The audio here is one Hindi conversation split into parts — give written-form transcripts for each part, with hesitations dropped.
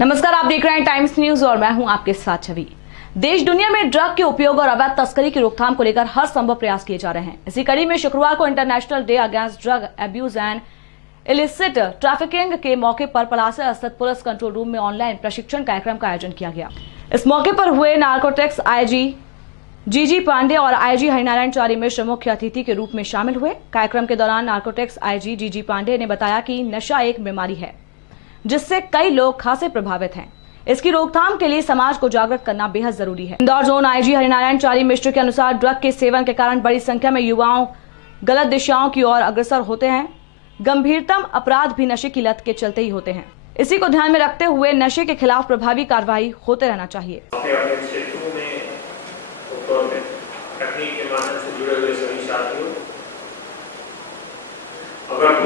नमस्कार, आप देख रहे हैं टाइम्स न्यूज और मैं हूं आपके साथ छवि। देश दुनिया में ड्रग के उपयोग और अवैध तस्करी की रोकथाम को लेकर हर संभव प्रयास किए जा रहे हैं। इसी कड़ी में शुक्रवार को international day against drug abuse and illicit trafficking के मौके पर पलासा स्थित पुलिस कंट्रोल रूम में ऑनलाइन प्रशिक्षण कार्यक्रम का आयोजन किया गया। इस मौके पर हुए नार्कोटिक्स आईजी जीजी पांडे और आईजी हरिनारायण चारी मिश्र मुख्य अतिथि के रूप में शामिल हुए। कार्यक्रम के दौरान नार्कोटिक्स आईजी जीजी पांडे ने बताया कि नशा एक बीमारी है जिससे कई लोग खासे प्रभावित हैं। इसकी रोकथाम के लिए समाज को जागरूक करना बेहद जरूरी है। इंदौर जोन आईजी हरिनारायण चारी मिश्र के अनुसार ड्रग के सेवन के कारण बड़ी संख्या में युवाओं गलत दिशाओं की ओर अग्रसर होते हैं। गंभीरतम अपराध भी नशे की लत के चलते ही होते हैं। इसी को ध्यान में रखते हुए नशे के खिलाफ प्रभावी कार्रवाई होते रहना चाहिए। अगर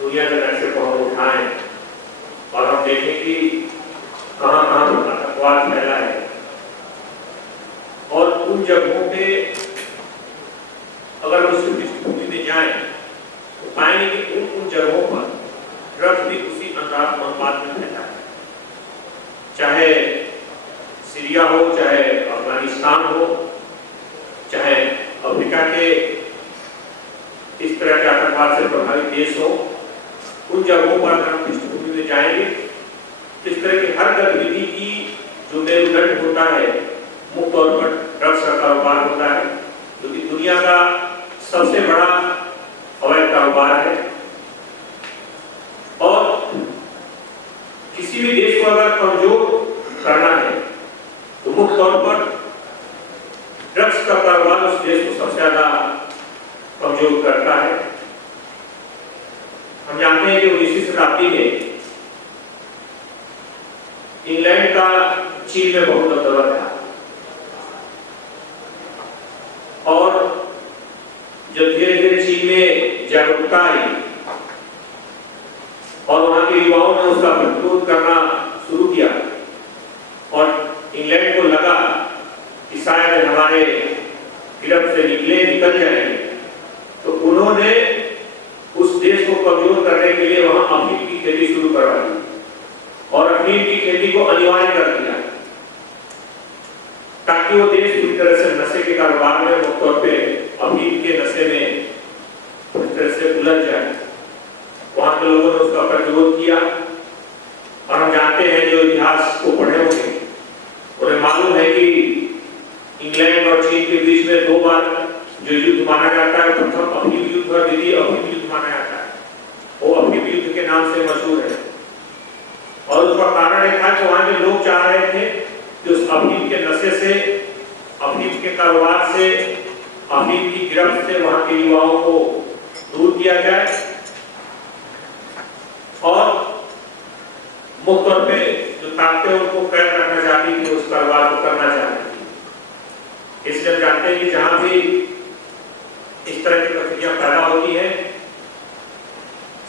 दुनिया के नशे को हम उठाएं और हम देखें कि कहाँ आतंकवाद फैला है और उन जगहों पे अगर उसकी दृष्टिभूमि में जाएं तो पाएंगे कि उन जगहों पर ड्रग्स भी उसी अनुपात में फैला है। चाहे सीरिया हो, चाहे अफगानिस्तान हो, चाहे अफ्रीका के इस तरह के आतंकवाद से प्रभावित देश हो, उन जगहों पर अगर हम पृष्ठभूमि में जाएंगे तो इस तरह की हर गतिविधि की जो मेरुदंड होता है मुख्य तौर पर ड्रग्स का कारोबार होता है, जो कि दुनिया का सबसे बड़ा अवैध कारोबार है। और किसी भी देश को अगर कमजोर करना है तो मुख्य तौर पर ड्रग्स का कारोबार उस देश को सबसे ज्यादा कमजोर करता है। हम जानते हैं कि 19वीं शताब्दी में इंग्लैंड का चीन में बहुत दबदबा था और जब धीरे धीरे चीन में जागरूकता आई और वहां के युवाओं ने उसका प्रतिरोध करना शुरू किया और इंग्लैंड को लगा कि शायद हमारे गिरफ्त से निकल जाएंगे, तो उन्होंने उस देश को कमजोर करने के लिए वहां अफीम की खेती शुरू करवा दी और अफीम की खेती को अनिवार्य कर दिया ताकि वो देश पूरी तरह से नशे के कारोबार में मुख्य तौर पे अफीम के नशे में पूरी तरह से उलझ जाए। वहां के लोगों ने उसका प्रतिरोध किया और हम जानते हैं, जो इतिहास को पढ़े होंगे उन्हें मालूम है कि इंग्लैंड और चीन के बीच में 2 बार जो युद्ध माना जाता है, प्रथम अफीम युद्ध और द्वितीय अफीम युद्ध माना जाता है। वो अफीम युद्ध के नाम से मशहूर है और उसका कारण एक था कि वहां के लोग चाह रहे थे कि उस अफीम के नशे से, अफीम के कारोबार से, अफीम की गिरफ्त से वहां के युवाओं को दूर किया जाए और मुख्य तौर पे जो ताकतें उनको कैद रखना चाहती थी उस कारोबार को करना चाहती थी। इसलिए हम जानते हैं कि जहां भी इस तरह की प्रक्रिया पैदा होती है,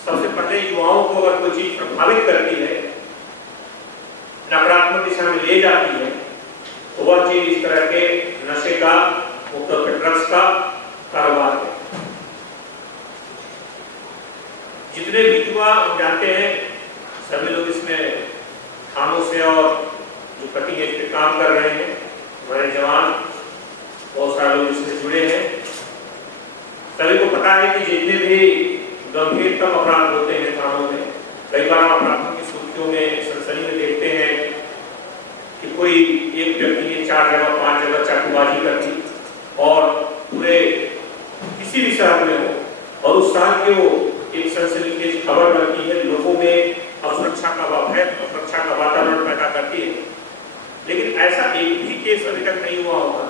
सबसे पहले युवाओं को अगर कोई चीज प्रभावित करती है, नकारात्मक दिशा में ले जाती है, तो वह चीज इस तरह के नशे का, मुख्य तौर पर ड्रग्स का कारोबार है। जितने भी युवा हम जानते हैं, सभी लोग इसमें थानों से और जो कटिंग एज पे काम कर रहे हैं, हमारे जवान, बहुत सारे लोग इससे जुड़े हैं। सभी को पता है कि जितने भी गंभीरतम अपराध होते हैं थानों में, कई बार अपराधों की सुर्खियों में, सनसनी में देखते हैं कि कोई एक व्यक्ति ने 4 जगह 5 जगह चाकूबाजी कर दी और पूरे किसी भी शहर में हो और उस शहर के वो एक सनसनीखेज खबर बनती है, लोगों में असुरक्षा का वातावरण पैदा करती है। लेकिन ऐसा एक भी केस अभी तक नहीं हुआ होगा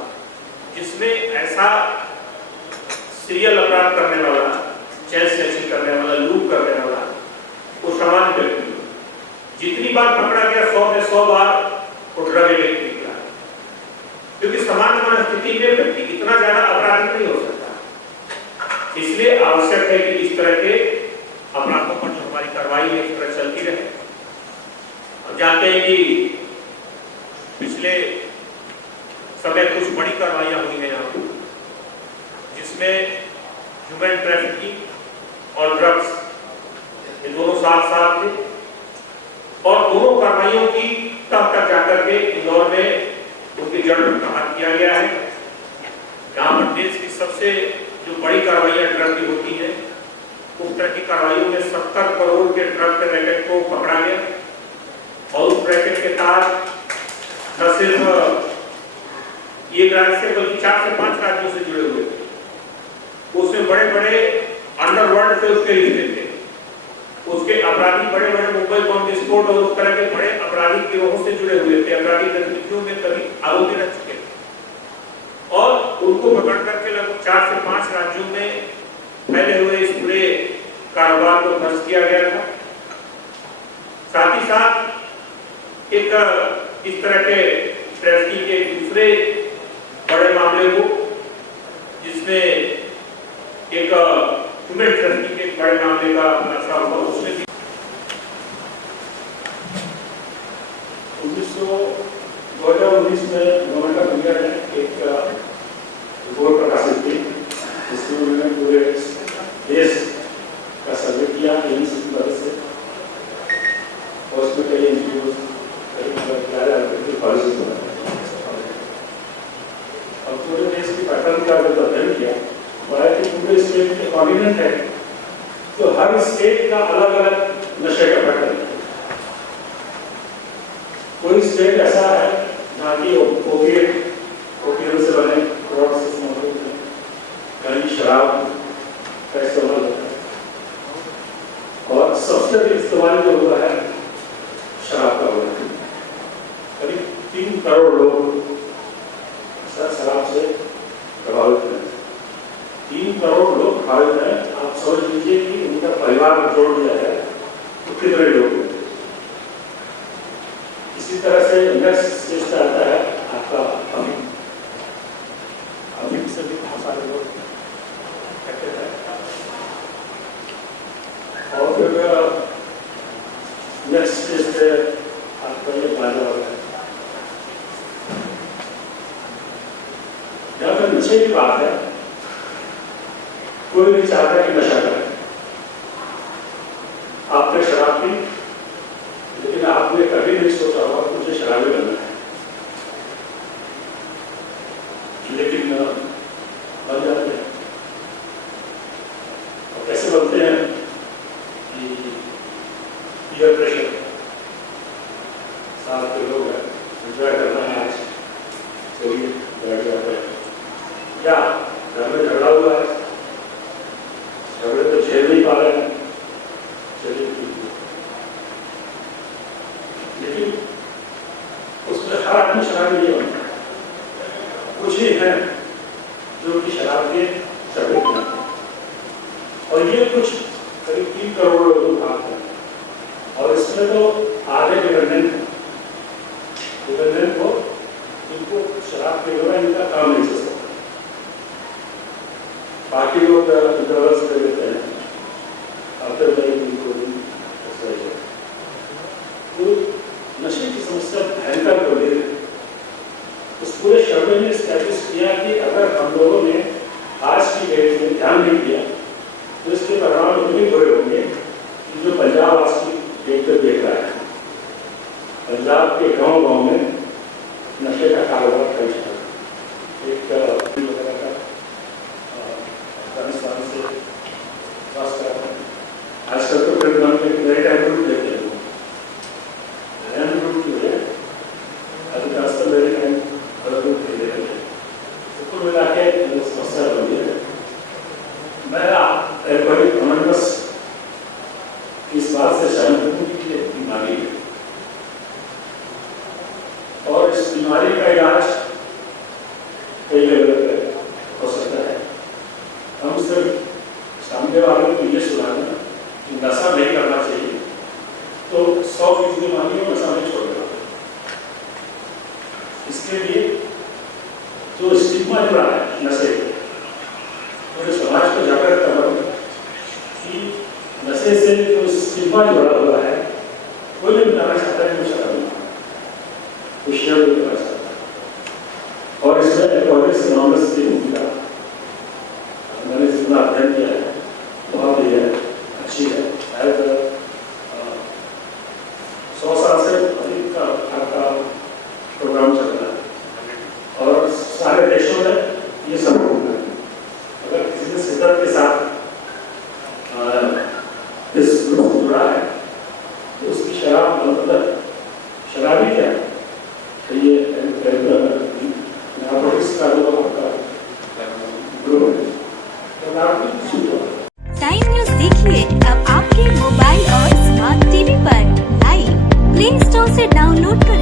जिसमें ऐसा सीरियल अपराध करने वाला, चेन स्नैचिंग करने वाला, लूट करने वाला वो सामान्य व्यक्ति जितनी बार पकड़ा गया 100 में 100 बार वो ड्रग एडिक्ट निकला, क्योंकि सामान्य मनस्थिति में व्यक्ति इतना ज्यादा अपराधी नहीं हो सकता। इसलिए आवश्यक है कि इस तरह के अपराधों पर जो हमारी कार्रवाई है इस तरह चलती रहे। हम जानते हैं कि पिछले समय कुछ बड़ी कार्रवाइयां हुई हैं यहाँ, जिसमें ह्यूमन ट्रैफिकिंग और ड्रग्स ये दोनों साथ साथ थे कार्रवाइयों की तब तक जाकर के इंदौर में उनकी जड़ प्रहार किया गया है। यहाँ पर देश की सबसे जो बड़ी कार्रवाइयाँ ड्रग की होती है, उस तरह की कार्रवाइयों में 70 करोड़ के ड्रग के रैकेट को पकड़ा गया और उस रैकेट के तहत न सिर्फ एक राज्य से बल्कि 4 से 5 राज्यों से जुड़े हुए थे। उसमें बड़े बड़े अंडरवर्ल्ड से उसके रिश्ते थे। उसके अपराधी बड़े बड़े मुंबई बम विस्फोट और उस तरह के बड़े आपराधिक गिरोहों से जुड़े हुए थे, अपराधी गतिविधियों में कभी आरोपी रह चुके थे और उनको पकड़ करके लगभग 4 से 5 राज्यों में फैले हुए इस पूरे कारोबार को ध्वस्त किया गया था। साथ ही साथ एक इस तरह के ट्रैफिकिंग के दूसरे बड़े मामले को, जिसमें एक ह्यूमन ट्रैफिकिंग के बड़े मामले का नशा हुआ, उसमें भी 2019 में गवर्नमेंट ऑफ इंडिया ने एक रिपोर्ट प्रकाशित की, जिसमें उन्होंने पूरे देश का सर्वे किया एम्स की मदद से और उसमें कई एनजीओ पॉलिसी और पूरे देश की पैटर्न का जो अध्ययन किया वह है कि पूरे स्टेट में कॉन्टिनेंट है, तो हर स्टेट का अलग अलग नशे का पैटर्न है। कोई स्टेट ऐसा है जहाँ की ओपियम से बने प्रोडक्ट्स मौजूद हैं, कहीं शराब का इस्तेमाल होता है और सबसे अधिक इस्तेमाल जो हुआ है शराब का हुआ है। करीब 3 करोड़ लोग शराब से प्रभावित हैं। 3 करोड़ लोग प्रभावित हैं। आप समझ लीजिए कि उनका परिवार जोड़ दिया है तो कितने लोग हैं। इसी तरह से नेक्स्ट लिस्ट आता है आपका अभी से भी बहुत सारे लोग इकट्ठे हैं और फिर नेक्स्ट लिस्ट आपका ये बाजा वाला है। जहाँ पर नशे की बात है, कोई नहीं चाहता कि नशा करे। आपने शराब पी, लेकिन आपने कभी नहीं सोचा होगा कि मुझे शराबी बनना है, लेकिन बन जाते हैं। और कैसे बनते हैं कि पीयर प्रेशर, साथ के लोग हैं, एंजॉय करना है, आज चलिए बैठ जाते हैं, या घर में झगड़ा हुआ है, झगड़े तो झेल नहीं पा रहे हैं, चलिए लेकिन उसमें हर आदमी शराबी नहीं बनता। कुछ ही हैं जो कि शराब के चपेट में हैं और ये कुछ करीब 3 करोड़ लोग भागते हैं और इसमें तो आधे डिपेंडेंट को इनको शराब के द्वारा इनका काम नहीं चल सकता। बाकी लोग इंटरवल्स कर देते हैं, आफ्टर तो नशे की समस्या भयंकर हो गई। उस पूरे सर्वे ने स्टैब्लिश किया कि अगर हम लोगों ने आज की डेट में ध्यान नहीं दिया तो इसके परिणाम इतने बुरे होंगे कि जो पंजाब आज की डेट पर देख रहा है। पंजाब के गांव-गांव में नशे का कारोबार कर चुका है। एक वगैरह का अफगानिस्तान से पास कर रहा है। आजकल तो फिर नए टाइम पर देते हैं कुल मिला के समस्या बन है। मैं बड़ी अमनस इस बात से सहमत हूँ कि ये बीमारी है और इस बीमारी का इलाज कई लेवल पर हो सकता है। हम सिर्फ सामने वालों को ये सुझाना कि नशा नहीं करना चाहिए तो 100% मानिए नशा नहीं छोड़ेगा। इसके लिए जो स्टिग्मा जुड़ा है नशे पूरे समाज को जागृत करना कि नशे से जो स्टिग्मा जुड़ा हुआ है कोई नहीं बताना चाहता है कि शराब नहीं, शेयर नहीं करना चाहता। और इसमें एल्कोहलिक्स एनोनिमस की भूमिका मैंने जितना अध्ययन किया है बहुत ही है, अच्छी है। शायद 100 साल से अधिक डाउनलोड करें।